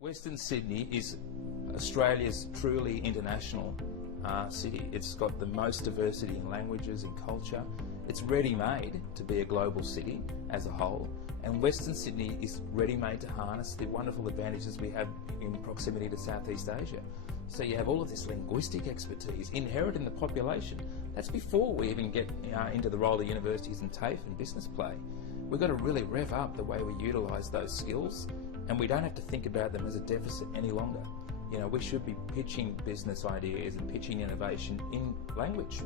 Western Sydney is Australia's truly international city. It's got the most diversity in languages and culture. It's ready-made to be a global city as a whole, and Western Sydney is ready-made to harness the wonderful advantages we have in proximity to Southeast Asia. So you have all of this linguistic expertise inherent in the population. That's before we even get into the role of universities and TAFE and business play. We've got to really rev up the way we utilise those skills, and we don't have to think about them as a deficit any longer. You know, we should be pitching business ideas and pitching innovation in language,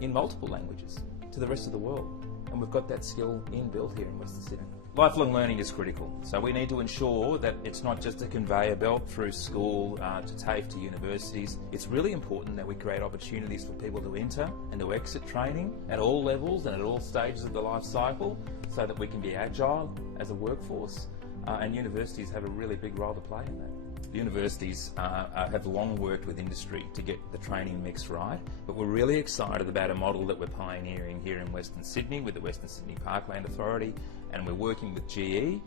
in multiple languages, to the rest of the world. And we've got that skill inbuilt here in Western Sydney. Lifelong learning is critical, so we need to ensure that it's not just a conveyor belt through school to TAFE to universities. It's really important that we create opportunities for people to enter and to exit training at all levels and at all stages of the life cycle, so that we can be agile as a workforce, and universities have a really big role to play in that. Universities have long worked with industry to get the training mix right, but we're really excited about a model that we're pioneering here in Western Sydney with the Western Sydney Parkland Authority, and we're working with GE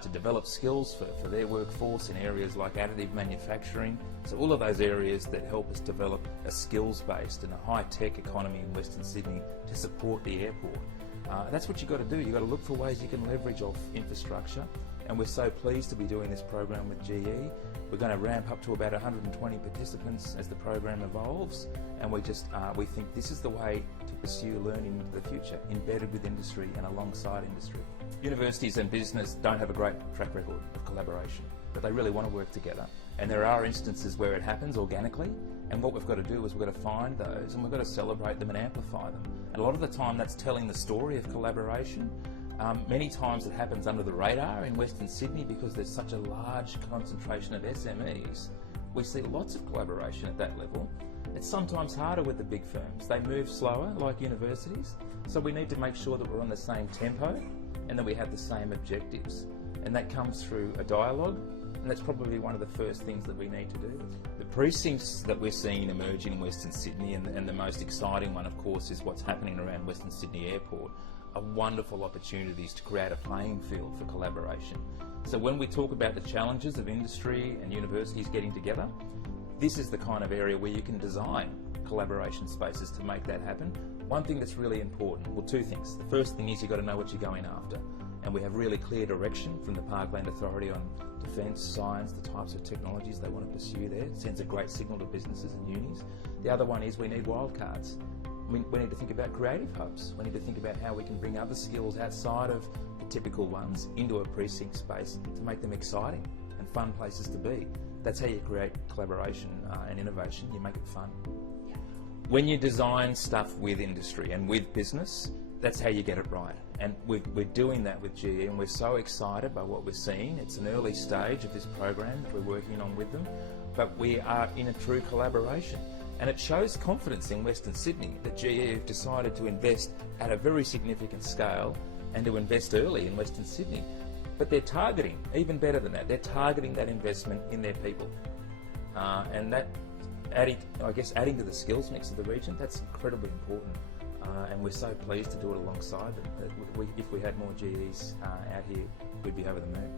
to develop skills for their workforce in areas like additive manufacturing. So all of those areas that help us develop a skills-based and a high-tech economy in Western Sydney to support the airport. That's what you've got to do. You've got to look for ways you can leverage off infrastructure, and we're so pleased to be doing this program with GE. We're going to ramp up to about 120 participants as the program evolves, and we think this is the way to pursue learning into the future, embedded with industry and alongside industry. Universities and business don't have a great track record of collaboration, but they really want to work together. And there are instances where it happens organically, and what we've got to do is we've got to find those, and we've got to celebrate them and amplify them. And a lot of the time that's telling the story of collaboration. Many times it happens under the radar in Western Sydney because there's such a large concentration of SMEs. We see lots of collaboration at that level. It's sometimes harder with the big firms. They move slower, like universities, so we need to make sure that we're on the same tempo and that we have the same objectives. And that comes through a dialogue, and that's probably one of the first things that we need to do. The precincts that we're seeing emerge in Western Sydney, and the most exciting one, of course, is what's happening around Western Sydney Airport, are wonderful opportunities to create a playing field for collaboration. So when we talk about the challenges of industry and universities getting together, this is the kind of area where you can design collaboration spaces to make that happen. One thing that's really important, well, two things. The first thing is you've got to know what you're going after, and we have really clear direction from the Parkland Authority on defence, science, the types of technologies they want to pursue there. It sends a great signal to businesses and unis. The other one is we need wildcards. We need to think about creative hubs. We need to think about how we can bring other skills outside of the typical ones into a precinct space to make them exciting and fun places to be. That's how you create collaboration and innovation. You make it fun. When you design stuff with industry and with business, that's how you get it right. And we're doing that with GE, and we're so excited by what we're seeing. It's an early stage of this program that we're working on with them, but we are in a true collaboration. And it shows confidence in Western Sydney that GE have decided to invest at a very significant scale and to invest early in Western Sydney. But they're targeting, even better than that, they're targeting that investment in their people. And that, adding to the skills mix of the region, that's incredibly important. And we're so pleased to do it alongside them. If we had more GEs out here, we'd be over the moon.